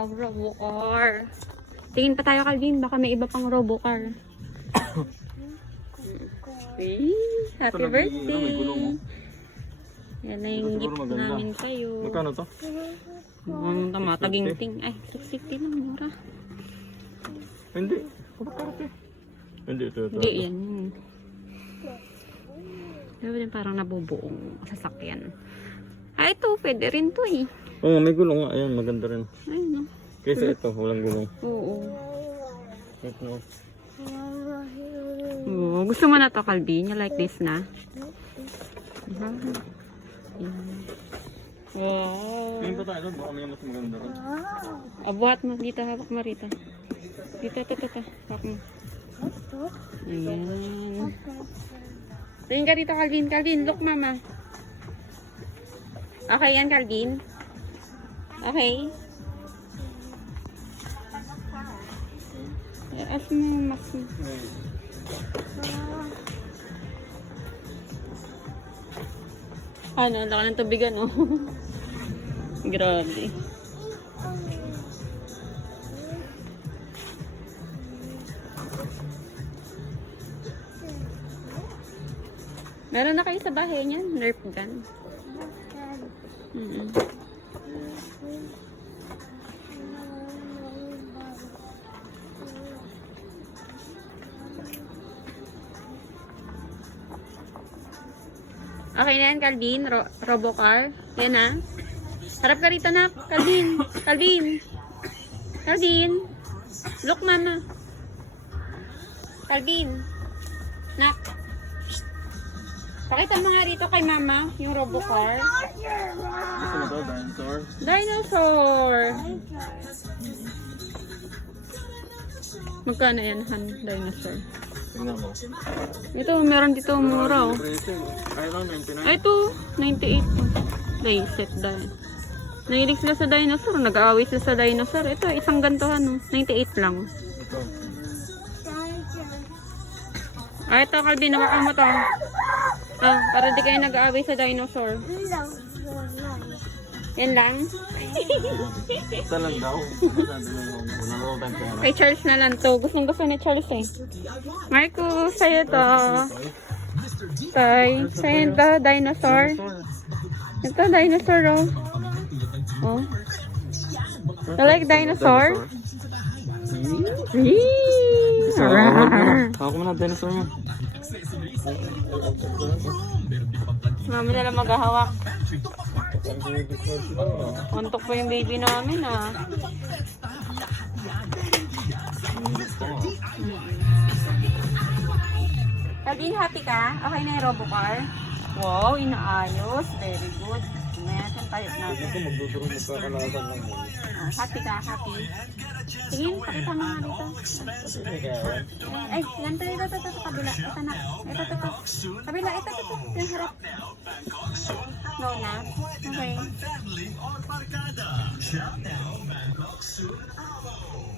Wow, Robocar. Tingin pa tayo, Calvin. Baka may iba pang Robocar. Happy birthday. Yan na yung gift namin kayo. Magkano to? Tama, taginting. Ay, 650 lang, mura. Hindi. Hindi, ito. Hindi, yan. Diba din parang nabubuong sasakyan. Ah, ito, pwede rin to eh. Oo, may gulong nga. Ayan, maganda rin. Ayun, no? Kaysa ito, walang gulong. Oo. Ito. Oo. Gusto mo na to, Calvin? You like this na? Wow. Tingin pa tayo doon, baka may mas maganda rin. Buhat mo. Dito, hawak mo rito. Dito. Hawak mo. Ayan. Tingin ka dito, Calvin. Calvin, look, mama. Okay yan, Calvin? Okay? As mo, mas mo. Ano, laki ng tubigan, oh. Grabe. Meron na kayo sa bahay niyan, Nerf gun. Okay na yan, Calvin. Robocar. Yan na. Harap ka rito na, Calvin. Calvin. Look, mama. Calvin. Nak. Pakita mo nga rito kay mama, yung Robocar. Gusto mo to, dinosaur? Dinosaur. Magkano yan, Han? Dinosaur. Tingnan mo. Ito, meron dito mura, oh. Ay, lang, 99. Ay, ito, 98. Playset dahil. Nahilig sila sa dinosaur. Nag-aaway sila sa dinosaur. Ito, isang gantohan, oh. 98 lang. Ito. Ay, ito, Calvin, nawakan mo to. Ah, para di kayo nag-aaway sa dinosaur. Yan lang. Ito lang daw. Wala tayong pera. Kay Charles na lang to. Gustong-gusto ni Charles eh. Marco, sa'yo to. Tay, sa'yo to, dinosaur. Ito, dinosaur, oh. Oh. You like dinosaur? Ako mo na dinosaur mo. Mami na lang maghahawak. Untok po yung baby namin, ah. Calvin, happy ka? Okay na yung Robocar? Wow, inaayos. Very good. Mayroon tayo natin. Ito magdudurong magkakalasan lang mo. Happy ka, happy. Tingin, pakita mo nga dito. Ay, ganito, ito, kabila. Ito na. Ito. Kabila, ito. Yung harap. No na? Okay.